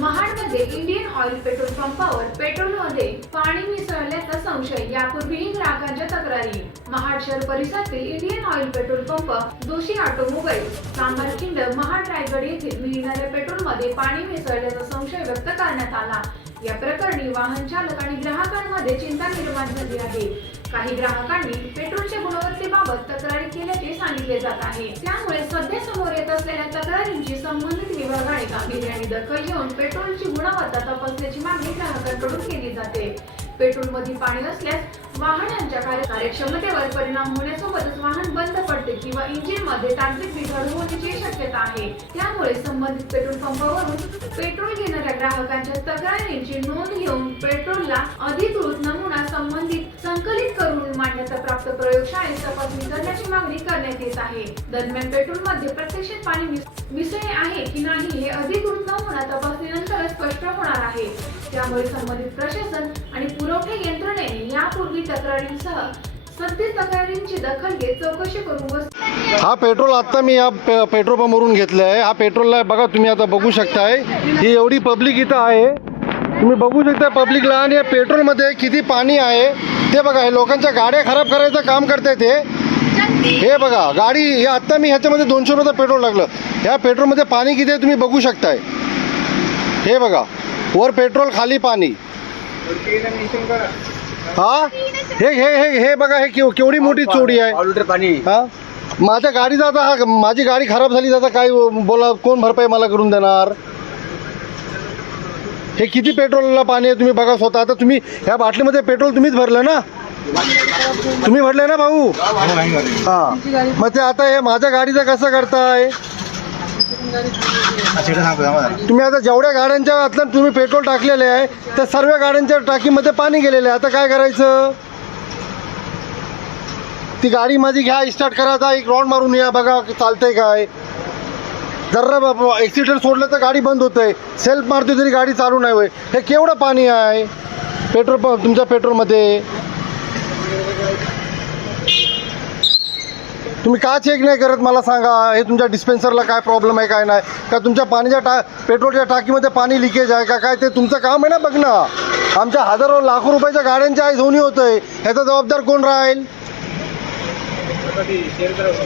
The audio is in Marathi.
महाडमध्ये इंडियन ऑइल पेट्रोल पंपावर पेट्रोलमध्ये पाणी मिसळल्याचा संशय. यापूर्वीही ग्राहकांच्या तक्रारी. महाड शहर परिसरातील इंडियन ऑइल पेट्रोल पंप, दोषी ऑटोमोबाईल, कामरखिंड, महाड रायगड येथील मिळणाऱ्या पेट्रोलमध्ये पाणी मिसळल्याचा संशय व्यक्त करण्यात आला. या प्रकरणी वाहन चालक आणि ग्राहकांमध्ये चिंता निर्माण झाली आहे. काही ग्राहकांनी पेट्रोलच्या गुणवत्तेबाबत तक्रारी केल्याचे सांगितले जात आहे. त्यामुळे सध्या समोर येत असलेल्या तक्रारींची संबंधित विभागाने गांभीर्याने दखल घेऊन पेट्रोलची गुणवत्ता तपासण्याची मागणी ग्राहकांकडून केली जाते. पेट्रोलमध्ये पाणी असल्यास वाहनांच्या कार्यक्षमतेवर परिणाम होण्यासोबतच वाहन बंद पडते किंवा इंजिनमध्ये तांत्रिक बिघाड होण्याची शक्यता आहे. त्यामुळे संबंधित पेट्रोल पंपावरून पेट्रोल घेणाऱ्या ग्राहकांच्या तक्रारींची नोंद घेऊन पेट्रोलला अधिकृत नमुना संकलित करून मान्यता प्राप्त प्रयोगशाळेत तपासणी करण्याची मागणी करण्यात येत आहे. दरम्यान पेट्रोलमध्ये प्रत्यक्षात पाणी मिसळले आहे की नाही हे अधिकृत नमुना तपासणीनंतरच स्पष्ट होणार आहे. त्यामुळे संबंधित प्रशासन आणि पुरवठा यंत्रणेने यापूर्वी तक्रारींसह सध्या तक्रारींची दखल घेत चौकशी करून हा पेट्रोल आता मी या पेट्रोल पंपवरून घेतलाय. हा पेट्रोलला बघा, तुम्ही आता बघू शकताय ही एवढी पब्लिक इथं आहे. तुम्ही बघू शकता पब्लिकला, आणि या पेट्रोलमध्ये किती पाणी आहे ते बघा. हे लोकांच्या गाड्या खराब करायचं काम करताय ते. हे बघा गाडी, हे आत्ता मी ह्याच्यामध्ये 200 रुपये पेट्रोल टाकलं. ह्या पेट्रोलमध्ये पाणी किती आहे तुम्ही बघू शकताय. हे बघा, वर पेट्रोल खाली पाणी. हा हे हे हे हे बघा, हे केवढी मोठी चोरी आहे. पाणी हा माझ्या गाडीचा आता, हा माझी गाडी खराब झाली आता काय बोला, कोण भरपाई मला करून देणार. हे किती पेट्रोलला पाणी आहे तुम्ही बघा स्वतः. आता तुम्ही ह्या बाटलीमध्ये पेट्रोल तुम्हीच भरलं ना, तुम्ही भरले ना भाऊ. हा मग ते आता हे माझ्या गाडीचं कसं करताय तुम्ही. आता जेवढ्या गाड्यांच्या आतल्या तुम्ही पेट्रोल टाकलेले आहे त्या सर्व गाड्यांच्या टाकीमध्ये पाणी गेलेलं आहे. आता काय करायचं. ती गाडी माझी घ्या, स्टार्ट करायचा, एक राऊंड मारून या, बघा चालतंय काय. जरा ॲक्सिडेंट सोडलं तर गाडी बंद होतंय, सेल्फ मारतोय तरी गाडी चालू नाही होय. हे केवढं पाणी आहे पेट्रोल पंप तुमच्या पेट्रोलमध्ये. तुम्ही का चेक नाही करत मला सांगा. हे तुमच्या डिस्पेन्सरला काय प्रॉब्लेम आहे काय नाही का, तुमच्या पाण्याच्या पेट्रोलच्या टाकीमध्ये पाणी लिकेज आहे का काय, ते तुमचं काम आहे ना बघणं. आमच्या हजारो लाखो रुपयाच्या गाड्यांच्या आई होणी होतंय, ह्याचा जबाबदार कोण राहील.